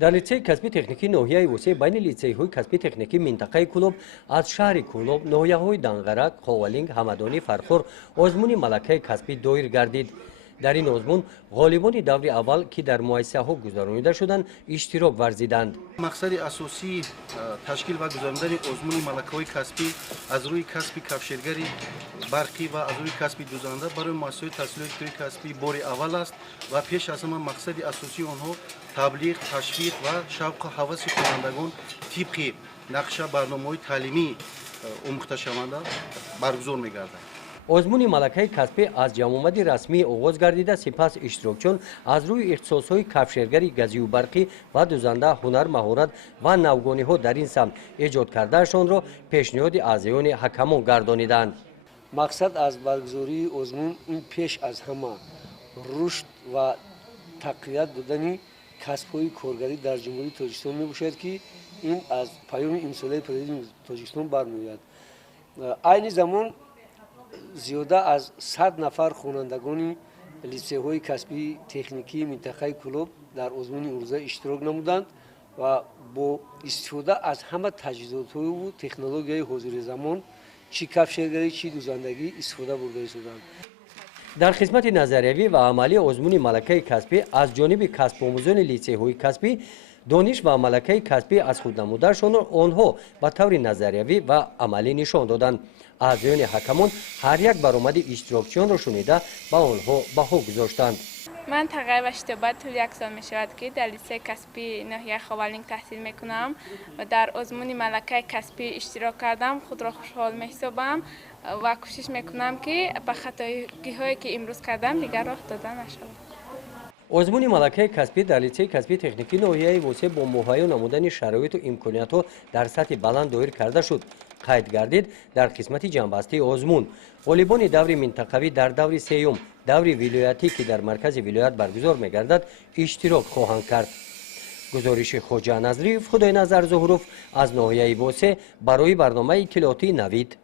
در لیسه کسبی تکنیکی ناحیه وسه بین لیسه های کسبی تکنیکی منطقه کلوب از شهر کلوب ناحیه های دنگرک، خوالینگ، همدانی، فرخور آزمون ملکه کسبی دایر گردید. در این آزمون غالبان دور اول که در مؤسسه ها گذرانیده شدند اشتراک ورزیدند. مقصد اساسی تشکیل و گذراندن آزمون ملکه های کسبی از روی کسبی کفشگری برقی و از روی کسبی دوزنده برای مؤسسه تحصیلی کسبی بار اول است و پیش از همه مقصد اساسی آنها تبلیغ، تشویق و شوق و هوس کنندگان طبق نقشه برنامه‌های تعلیمی آموخته شونده برگزار می‌گردد. آزمون ملکه کسبی از جمع‌آمد رسمی آغاز گردیده سپس اشتراکچیان از روی اختصاص‌های کفشگری، گزی و برقی و دوزنده هنر، مهارت و نوگانی‌ها در این سمت ایجاد کردهشان را پیشنهاد اعضایان حکمان گردانیدند. مقصد از برگزاری آزمون این پیش از همه رشد و تقویت دادن کسب‌های کارگری در جمهوری تاجیکستان میباشد که این از پیام امساله پرزیدنت تاجیکستان برمیآید. عین زمان زیاده از 100 نفر خوانندگان لیسه‌های کسبی تکنیکی منطقه کلوب در آزمون امروزه اشتراک نمودند و با استفاده از همه تجهیزات‌های و تکنولوژی‌های حاضر زمان چی کفشگری چی دوزندگی استفاده برده شدند. در خدمت نظریوی و عملی آزمون ملکه کسبی از جانب کسب آموزان لیسه‌های کسبی دانش و ملکه کسبی از خود نمودهشان آنها به طور نظریوی و عملی نشان دادند. اعضایان حکمان هر یک برآمد اشتراکچیان را شنیده به آنها بها گذاشتند. من تقریبا اشتباه طول یک سال می شود که در لیسه کسبی ناحیه خوالینگ تحصیل می کنم و در آزمون ملکه کسبی اشتراک کردم. خود را خوشحال می حسابم و کوشش می کنم که به خطاگی هایی که امروز کردم دیگر راه داده نشود. آزمون ملکه کسبی در لیسه کسبی تکنیکی ناحیه وسه با مهیا نمودن شرایط و امکانیات در سطح بلند دایر کرده شد. قید گردید در قسمت جنبسته آزمون غالبان دور منطقوی در دور سیوم دور ولایتی که در مرکز ولایت برگزار می‌گردد اشتراک خواهند کرد. گزارش خوجا نظری خدای نظر ظهروف از ناحیه وسه برای برنامه اطلاعاتی نوید.